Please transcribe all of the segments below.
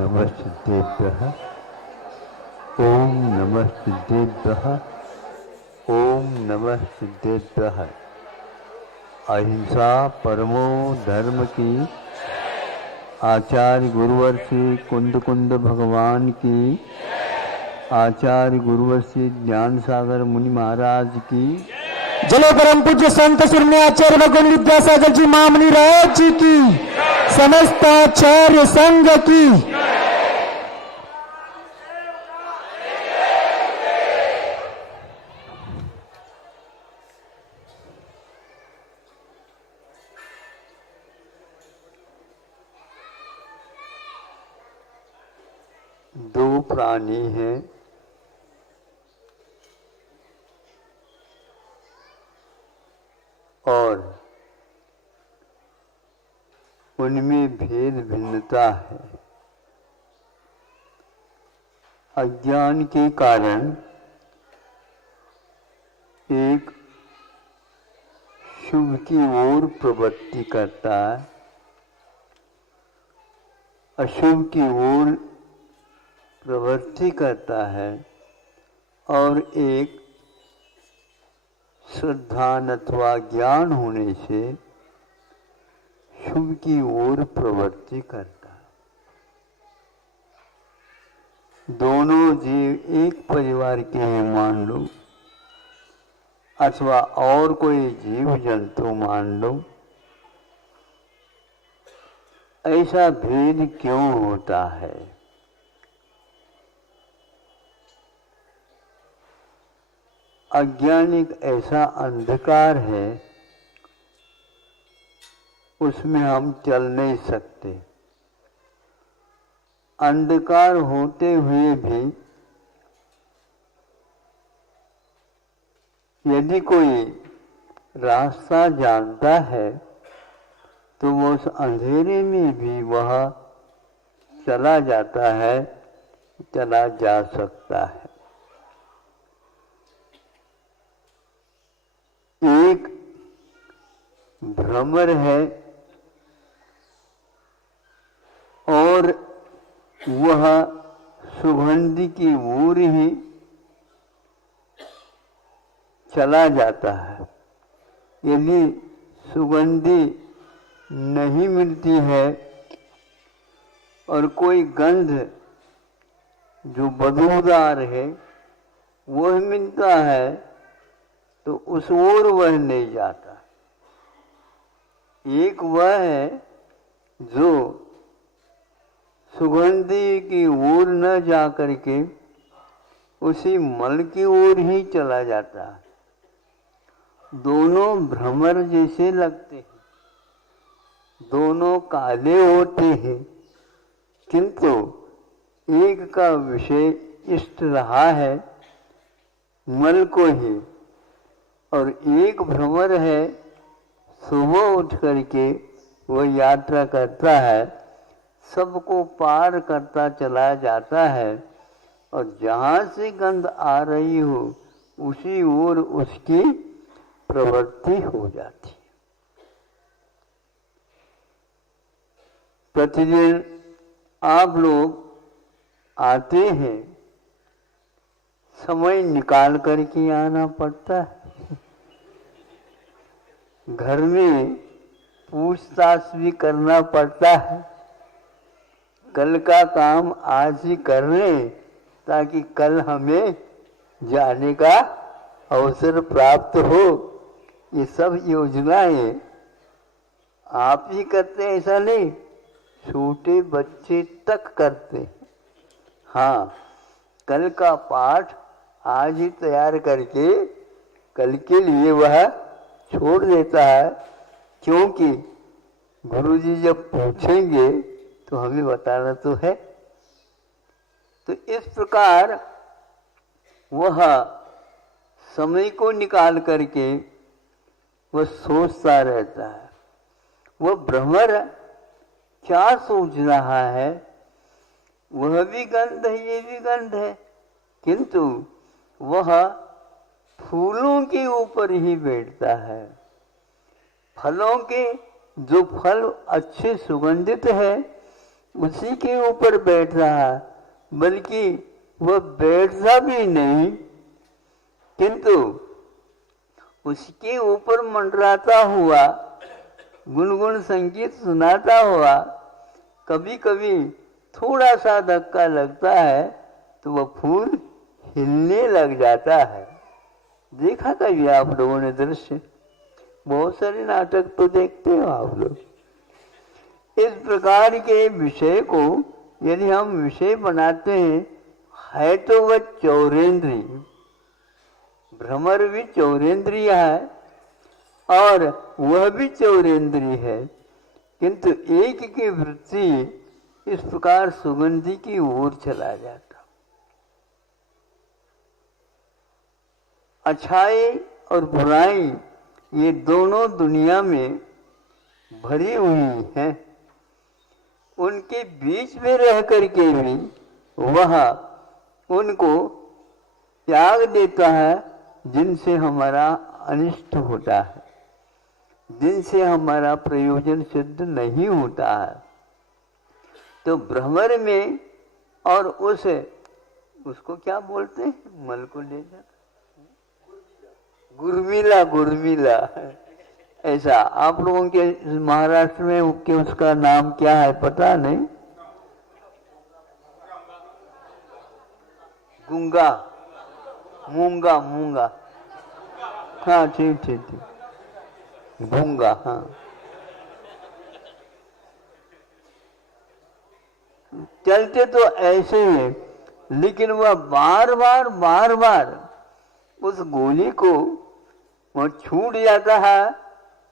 नमस्तेभ्यः। ओम नमस्तेभ्यः। ओम नमस्तेभ्यः। अहिंसा परमो धर्म की। आचार्य गुरुवर श्री कुंद कुंद भगवान की। आचार्य गुरुवर श्री ज्ञान सागर मुनि महाराज की। जले परम पूज्य संत श्री आचार्य भगवान विद्यासागर जी महामुनि राज जी की। समस्त आचार्य संघ की। दो प्राणी हैं, और उनमें भेद भिन्नता है। अज्ञान के कारण एक शुभ की ओर प्रवृत्ति करता है, अशुभ की ओर प्रवृत्ति करता है, और एक श्रद्धा अथवा ज्ञान होने से शुभ की ओर प्रवृत्ति करता है। दोनों जीव एक परिवार के हैं मान लो, अथवा और कोई जीव जंतु मान लो। ऐसा भेद क्यों होता है? अज्ञान एक ऐसा अंधकार है, उसमें हम चल नहीं सकते। अंधकार होते हुए भी यदि कोई रास्ता जानता है तो वो उस अंधेरे में भी वह चला जाता है, चला जा सकता है। एक भ्रमर है और वह सुगंधि की ओर ही चला जाता है। यदि सुगंधि नहीं मिलती है और कोई गंध जो बदबूदार है वह मिलता है तो उस ओर वह नहीं जाता। एक वह है जो सुगंधि की ओर न जा करके उसी मल की ओर ही चला जाता है। दोनों भ्रमर जैसे लगते हैं, दोनों काले होते हैं, किंतु एक का विषय इष्ट रहा है मल को ही, और एक भ्रमर है सुबह उठ करके वह यात्रा करता है, सबको पार करता चला जाता है, और जहाँ से गंध आ रही हो उसी ओर उसकी प्रवृत्ति हो जाती है। प्रतिदिन आप लोग आते हैं, समय निकाल करके आना पड़ता है। घर में पूछताछ भी करना पड़ता है। कल का काम आज ही कर लें ताकि कल हमें जाने का अवसर प्राप्त हो। ये सब योजनाएं आप ही करते हैं ऐसा नहीं, छोटे बच्चे तक करते हैं। हाँ, कल का पाठ आज ही तैयार करके कल के लिए वह छोड़ देता है, क्योंकि गुरुजी जब पूछेंगे तो हमें बताना तो है। तो इस प्रकार वह समय को निकाल करके वह सोचता रहता है। वह भ्रमर क्या सोच रहा है? वह भी गंध है, ये भी गंध है, किंतु वह फूलों के ऊपर ही बैठता है। फलों के जो फल अच्छे सुगंधित है उसी के ऊपर बैठ रहा है, बल्कि वह बैठता भी नहीं, किंतु उसके ऊपर मंडराता हुआ, गुनगुन संगीत सुनाता हुआ, कभी कभी थोड़ा सा धक्का लगता है तो वह फूल हिलने लग जाता है। देखा कभी आप लोगों ने दृश्य? बहुत सारे नाटक तो देखते हो आप लोग। इस प्रकार के विषय को यदि हम विषय बनाते हैं, है तो वह चौरेंद्रीय, भ्रमर भी चौरेंद्रीय है और वह भी चौरेंद्रीय है, किंतु एक की वृत्ति इस प्रकार सुगंधि की ओर चला जाता। अच्छाई और बुराई ये दोनों दुनिया में भरी हुई हैं, उनके बीच में रह करके भी वह उनको त्याग देता है जिनसे हमारा अनिष्ट होता है, जिनसे हमारा प्रयोजन सिद्ध नहीं होता है। तो भ्रमर में और उसको क्या बोलते हैं, मल को ले जाता, गुरमिला, गुरमिला, ऐसा। आप लोगों के महाराष्ट्र में के उसका नाम क्या है पता नहीं? गुंगा, मूंगा, मूंगा, हाँ ठीक ठीक ठीक, गूंगा, हाँ। चलते तो ऐसे हैं, लेकिन वह बार बार उस गोली को वह छूट जाता है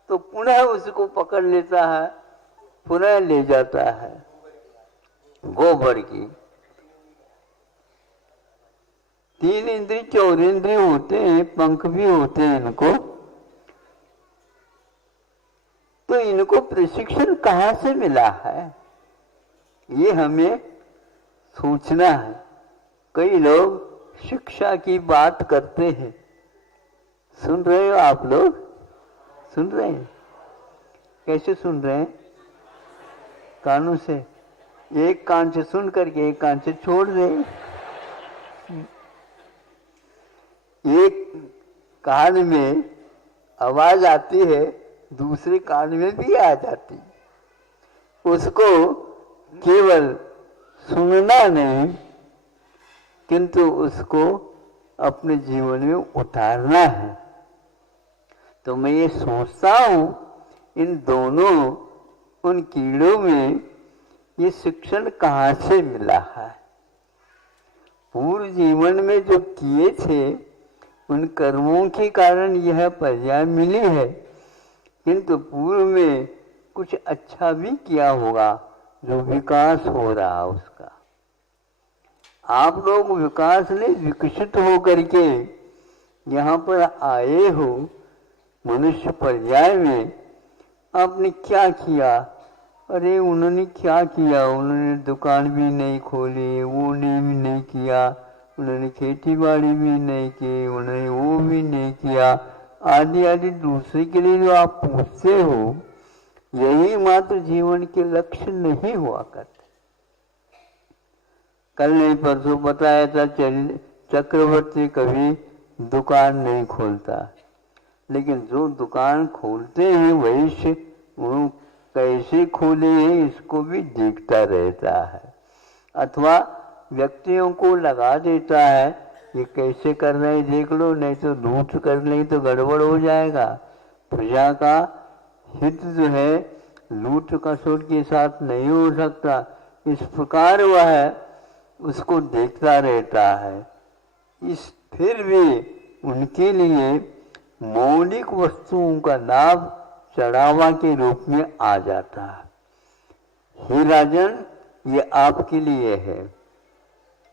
तो पुनः उसको पकड़ लेता है, पुनः ले जाता है। गोबर की 3 इंद्रिय चौरेंद्रिय होते हैं, पंख भी होते हैं इनको। तो इनको प्रशिक्षण कहाँ से मिला है, ये हमें सोचना है। कई लोग शिक्षा की बात करते हैं, सुन रहे हो आप लोग? सुन रहे हैं? कैसे सुन रहे हैं? कानों से, एक कान से सुन करके एक कान से छोड़ दे। एक कान में आवाज आती है, दूसरे कान में भी आ जाती, उसको केवल सुनना नहीं किंतु उसको अपने जीवन में उतारना है। तो मैं ये सोचता हूं इन दोनों उन कीड़ों में ये शिक्षण कहाँ से मिला है। पूर्व जीवन में जो किए थे उन कर्मों के कारण यह पर्याय मिली है, किंतु पूर्व में कुछ अच्छा भी किया होगा जो विकास हो रहा उसका। आप लोग विकास नहीं, विकसित हो करके यहाँ पर आए हो मनुष्य पर्याय में। आपने क्या किया? अरे उन्होंने क्या किया, उन्होंने दुकान भी नहीं खोली, वो ने भी नहीं किया, उन्होंने खेती बाड़ी भी नहीं की, उन्होंने वो भी नहीं किया, आदि आदि। दूसरे के लिए जो आप पूछते हो, यही मात्र जीवन के लक्ष्य नहीं हुआ करते। कल नहीं परसों बताया था चक्रवर्ती कभी दुकान नहीं खोलता, लेकिन जो दुकान खोलते हैं वैश्य वो कैसे खोले हैं इसको भी देखता रहता है, अथवा व्यक्तियों को लगा देता है ये कैसे कर रहे हैं देख लो, नहीं तो लूट कर नहीं तो गड़बड़ हो जाएगा। प्रजा का हित जो है लूट कसौट के साथ नहीं हो सकता, इस प्रकार वह उसको देखता रहता है। इस फिर भी उनके लिए मौलिक वस्तुओं का लाभ चढ़ावा के रूप में आ जाता है। हे राजन, ये आपके लिए है,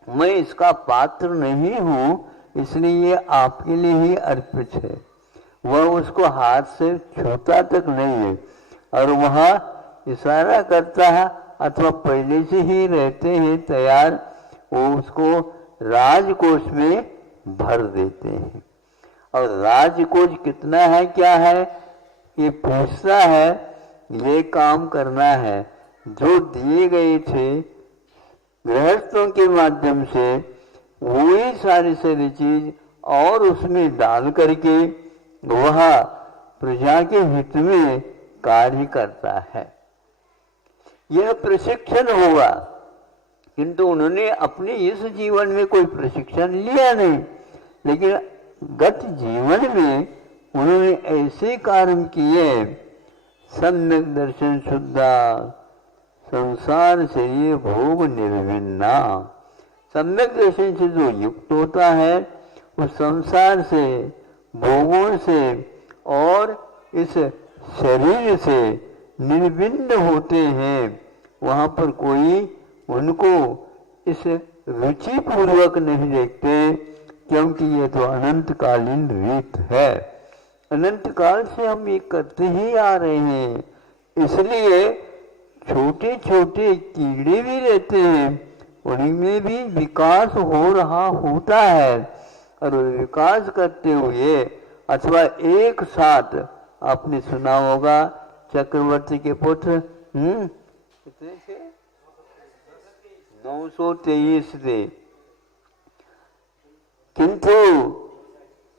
मैं इसका पात्र नहीं हूं, इसलिए ये आपके लिए ही अर्पित है। वह उसको हाथ से छूता तक नहीं है और वह इशारा करता है अथवा पहले से ही रहते हैं तैयार, वो उसको राजकोष में भर देते हैं। और राजकोष कितना है क्या है ये पूछता है, ये काम करना है, जो दिए गए थे गृहस्थों के माध्यम से, वही सारी सारी चीज और उसमें डाल करके वह प्रजा के हित में कार्य करता है। यह प्रशिक्षण होगा, किंतु उन्होंने अपने इस जीवन में कोई प्रशिक्षण लिया नहीं, लेकिन गत जीवन में उन्होंने ऐसे कर्म किए, सम्यक दर्शन शुद्धा संसार से ये भोग निर्विन्ना। सम्यक दर्शन से जो युक्त होता है वो संसार से, भोगों से और इस शरीर से निर्विन्न होते हैं। वहाँ पर कोई उनको इस रुचि पूर्वक नहीं देखते, क्योंकि ये तो अनंत कालीन रीत है। अनंत काल से हम ये करते ही आ रहे हैं, इसलिए छोटे छोटे कीड़े भी रहते हैं, उनमें भी विकास हो रहा होता है। और विकास करते हुए अथवा एक साथ, आपने सुना होगा चक्रवर्ती के पुत्र कितने थे? 923 थे,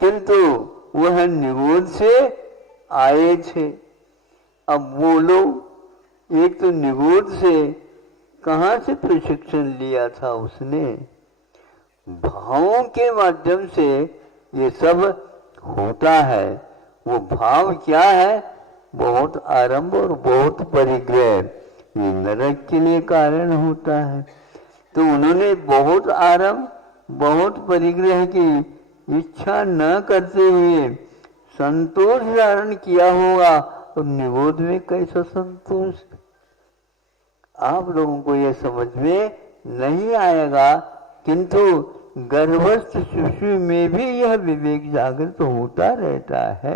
किंतु वह निगोद से आए थे। अब वो लोग, एक तो निगोद से कहाँ से प्रशिक्षण लिया था उसने? भावों के माध्यम से ये सब होता है। वो भाव क्या है? बहुत आरंभ और बहुत परिग्रह, ये नरक के लिए कारण होता है। तो उन्होंने बहुत आरंभ बहुत परिग्रह की इच्छा न करते हुए संतोष धारण किया होगा, और निगोद में कैसा संतोष? आप लोगों को यह समझ में नहीं आएगा, किंतु गर्भस्थ शिशु में भी यह विवेक जागृत होता रहता है।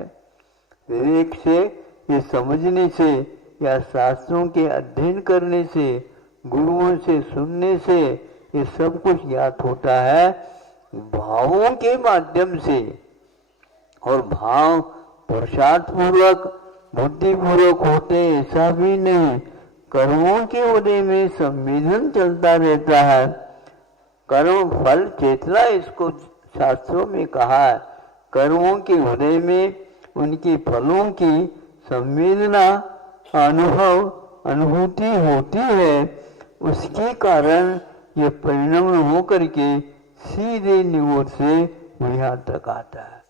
विवेक से, ये समझने से या शास्त्रों के अध्ययन करने से, गुरुओं से सुनने से ये सब कुछ ज्ञात होता है। भावों के माध्यम से, और भाव पुरुषार्थ पूर्वक बुद्धि पूर्वक होते ऐसा भी नहीं, कर्मों के उदय में संवेदन चलता रहता है। कर्म फल चेतना, इसको शास्त्रों में कहा है। कर्मों के उदय में उनके फलों की संवेदना, अनुभव, अनुभूति होती है। उसके कारण ये परिणाम हो करके सीधे निगोद से यहाँ तक आता है।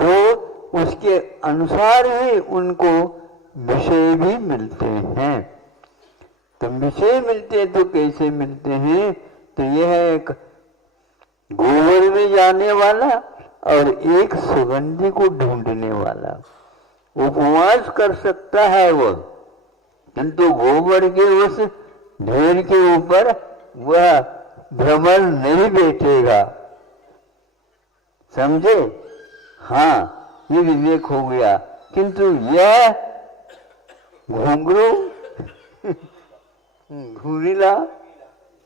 तो उसके अनुसार ही उनको विषय भी मिलते हैं। तो विषय मिलते हैं तो कैसे मिलते हैं? तो यह एक गोबर में जाने वाला और एक सुगंधी को ढूंढने वाला। उपवास कर सकता है वो, किंतु गोबर के उस ढेर के ऊपर वह भ्रमर नहीं बैठेगा। समझे? हाँ, ये विवेक हो गया। किंतु यह घुंघरू घुरीला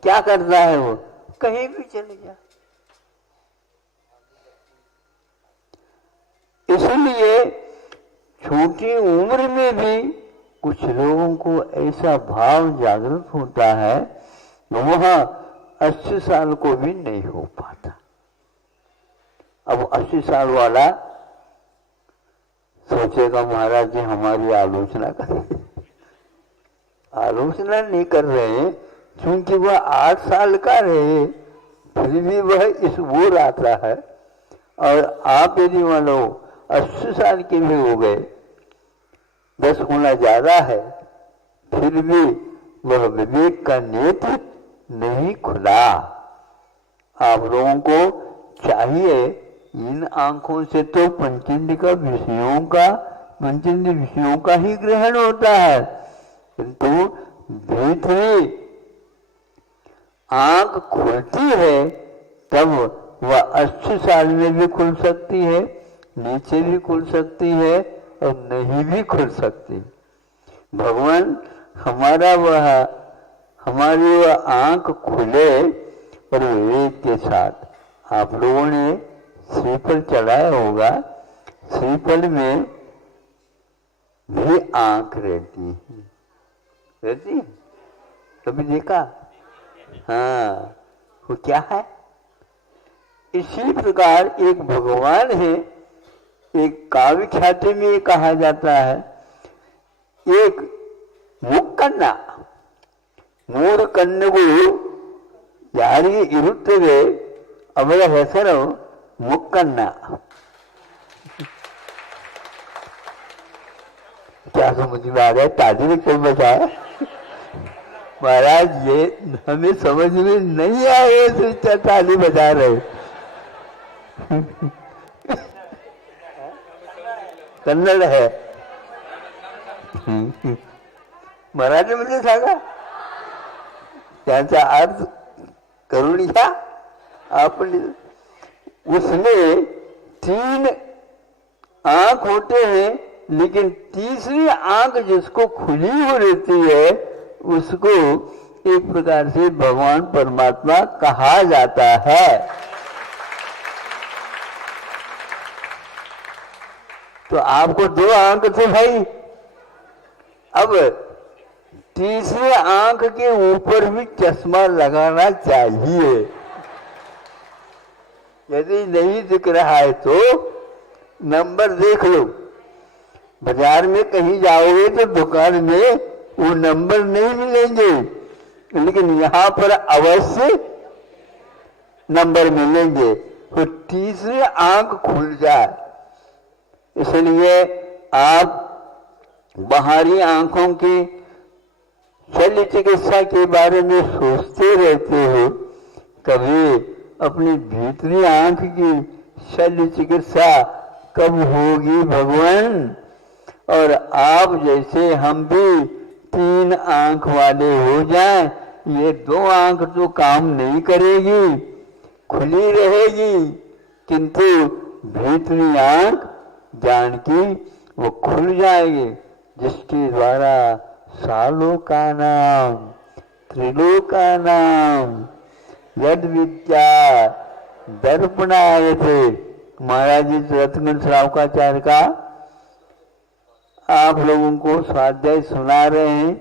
क्या करता है? वो कहीं भी चले जा। इसलिए छोटी उम्र में भी कुछ लोगों को ऐसा भाव जागृत होता है, वह 80 साल को भी नहीं हो पाता। अब 80 साल वाला सोचेगा महाराज जी हमारी आलोचना करें। आलोचना नहीं कर रहे, क्योंकि वह 8 साल का रहे फिर भी वह इस वो आता है। और आप यदि मान लो 80 साल के भी हो गए, 10 गुना ज्यादा है, फिर भी वह विवेक का नेत्र नहीं खुला। आप लोगों को चाहिए इन आंखों से तो पंचेंद्रिय विषयों का ही ग्रहण होता है, किंतु भीतरी आंख खुलती है तब वह 80 साल में भी खुल सकती है, नीचे भी खुल सकती है और नहीं भी खुल सकती। भगवान हमारी वह आंख खुले और विवेक के साथ। आप लोगों ने श्रीफल चढ़ाया होगा, श्रीफल में भी आंख रहती है। रहती है? कभी देखा? हाँ, वो क्या है? इसी प्रकार एक भगवान है, एक काव्य ख्याति में कहा जाता है, एक मुक्कन्ना ಮೂರು ಕಣ್ಣುಗಳು ಯಾರಿಗೆ ಇರುತ್ತವೆ ಅವರ ಹೆಸರು ಮುಕ್ಕಣ್ಣ. क्या समझ में आ रहा है? ताजी ने क्यों बताया? महाराज ये हमें समझ में नहीं आए तो ताली बजा रहे. कन्नड़ है. मराठी मध्ये सांगा त्याचा अर्थ करून घ्या आपण. उसमें 3 आंख होते हैं, लेकिन तीसरी आंख जिसको खुली हो रहती है उसको एक प्रकार से भगवान परमात्मा कहा जाता है. तो आपको 2 आंख थे भाई, अब तीसरे आंख के ऊपर भी चश्मा लगाना चाहिए. यदि नहीं दिख रहा है तो नंबर देख लो. बाजार में कहीं जाओगे तो दुकान में वो नंबर नहीं मिलेंगे, लेकिन यहाँ पर अवश्य नंबर मिलेंगे. तो तीसरी आंख खुल जाए, इसलिए आप बाहरी आंखों की शल्य चिकित्सा के बारे में सोचते रहते हो, कभी अपनी भीतरी आंख की शल्य चिकित्सा कब होगी भगवान? और आप जैसे हम भी 3 आंख वाले हो जाएं, ये 2 आंख तो काम नहीं करेगी, खुली रहेगी, किंतु भीतरी आंख ज्ञान की वो खुल जाएगी, जिसके द्वारा सालोका नाम त्रिलोका नाम यद विद्या दर्पणाय थे. महाराज जी रत्न श्रावकाचार्य का आप लोगों को स्वाध्याय सुना रहे हैं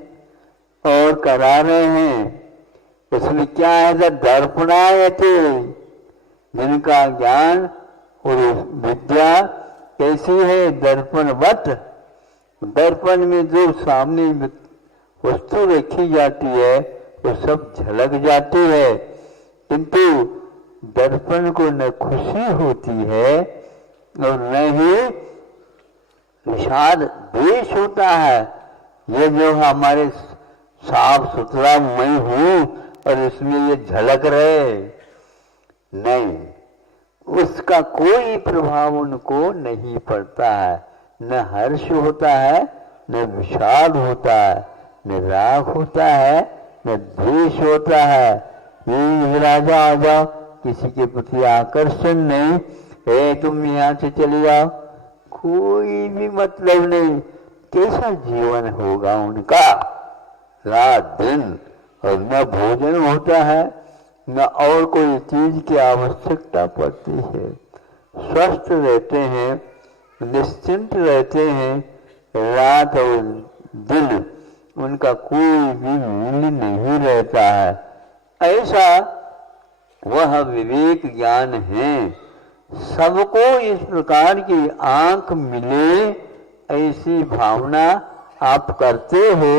और करा रहे हैं. उसमें क्या है? दर्पणाय थे, जिनका ज्ञान और विद्या कैसी है? दर्पणवत. दर्पण में जो सामने वस्तु रखी जाती है वो सब झलक जाती है, किंतु दर्पण को न खुशी होती है और न ही विषाद द्वेष होता है. ये जो हमारे साफ सुथरा मैं हूँ और इसमें ये झलक रहे, नहीं, उसका कोई प्रभाव उनको नहीं पड़ता है. न हर्ष होता है, न विषाद होता है, न राग होता है, न द्वेष होता है. ये राजा आ जाओ, किसी के प्रति आकर्षण नहीं, हे तुम यहाँ से चले जाओ, कोई भी मतलब नहीं. कैसा जीवन होगा उनका? रात दिन, और न भोजन होता है, न और कोई चीज की आवश्यकता पड़ती है. स्वस्थ रहते हैं, निश्चिंत रहते हैं. रात और दिन उनका कोई भी मूल्य नहीं रहता है. ऐसा वह विवेक ज्ञान है. सबको इस प्रकार की आंख मिले ऐसी भावना आप करते हो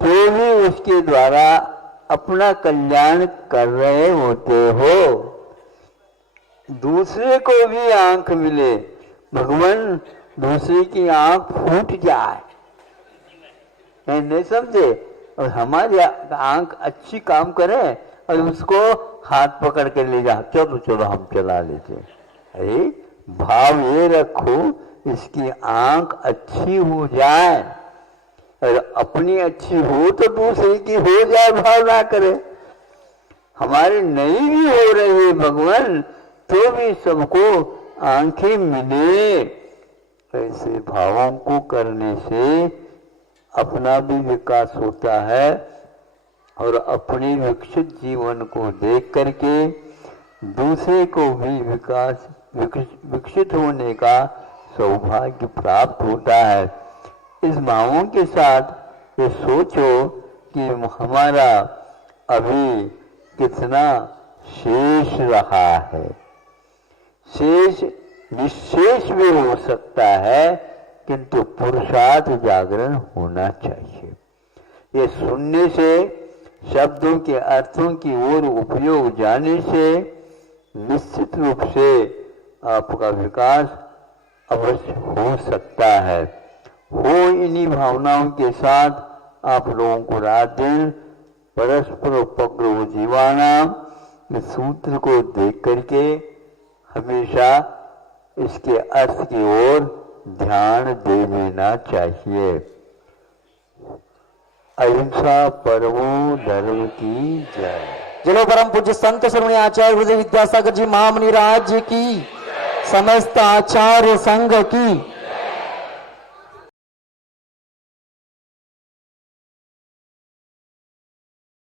तो भी उसके द्वारा अपना कल्याण कर रहे होते हो. दूसरे को भी आंख मिले, भगवान दूसरे की आंख फूट जाए, नहीं समझे, और हमारी आंख अच्छी काम करे और उसको हाथ पकड़ के ले जा, चलो चलो हम चला लेते. अरे भाव ये रखो इसकी आंख अच्छी हो जाए, और अपनी अच्छी हो तो दूसरे की हो जाए, भाव ना करे. हमारी नहीं भी हो रही है भगवान, तो भी सबको आंखें मिले. ऐसे भावों को करने से अपना भी विकास होता है और अपने विकसित जीवन को देख करके दूसरे को भी विकसित होने का सौभाग्य प्राप्त होता है. इस भावों के साथ ये सोचो कि हमारा अभी कितना शेष रहा है। शेष निशेष भी हो सकता है, किंतु पुरुषार्थ जागरण होना चाहिए। ये सुनने से, शब्दों के अर्थों की ओर उपयोग जाने से निश्चित रूप से आपका विकास अवश्य हो सकता है। हो इन्हीं भावनाओं के साथ आप लोगों को रात दिन परस्पर उपग्रह जीवानाम इस सूत्र को देख करके हमेशा इसके अर्थ की ओर ध्यान दे देना चाहिए। अहिंसा परमो धर्म की जय। जिलो परम पूज्य संत श्रोमणी आचार्य गुरुदेव विद्यासागर जी महामुनि राज की, समस्त आचार्य संघ की